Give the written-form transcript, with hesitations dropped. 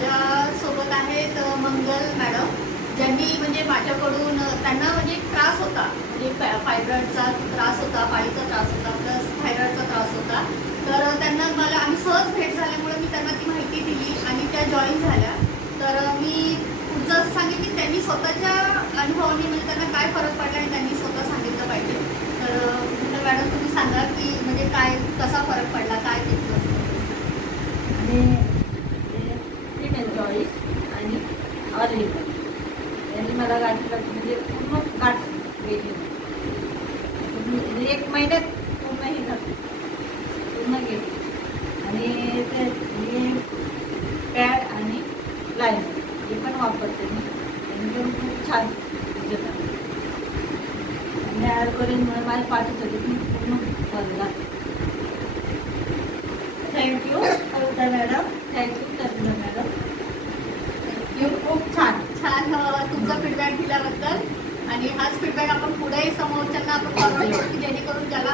माझ्यासोबत आहेत मंगल मॅडम, ज्यांनी म्हणजे माझ्याकडून त्यांना म्हणजे त्रास होता, म्हणजे फायब्रॉइडचा त्रास होता, पाळीचा त्रास होता, प्लस थायरॉइडचा त्रास होता. तर त्यांना आम्ही सहज भेट झाल्यामुळे मी त्यांना ती माहिती दिली आणि त्या जॉईन झाल्या. तर मी पुढचं असं सांगेन की त्यांनी स्वतःच्या अनुभवाने म्हणजे त्यांना काय फरक पडला आणि त्यांनी स्वतः सांगितलं पाहिजे. तर मॅडम तुम्ही सांगा की म्हणजे काय कसा फरक पडला, काय घेतलं? आणि स्किन एन्जॉईस आणि ऑलिव्ह यांनी मला गाठी म्हणजे पूर्ण गाठ गेली. म्हणजे 1 महिन्यात पूर्ण ही झाली, पूर्ण गेली. आणि ते पॅड आणि लाईन हे पण वापरते मी, एकदम खूप छान रिझल्ट आहे. आणि अल्कोहोलमुळे माझ्या पाठीचं दुखणं पूर्ण बंद झालं. थँक्यू कविता मॅडम, थँक्यू कविता मॅडम, थँक्यू. खूप छान तुमचा फीडबॅक दिल्याबद्दल. आणि हाच फीडबॅक आपण पुढे समोरच्यांना आपण फॉरवर्ड करू की जेणेकरून ज्याला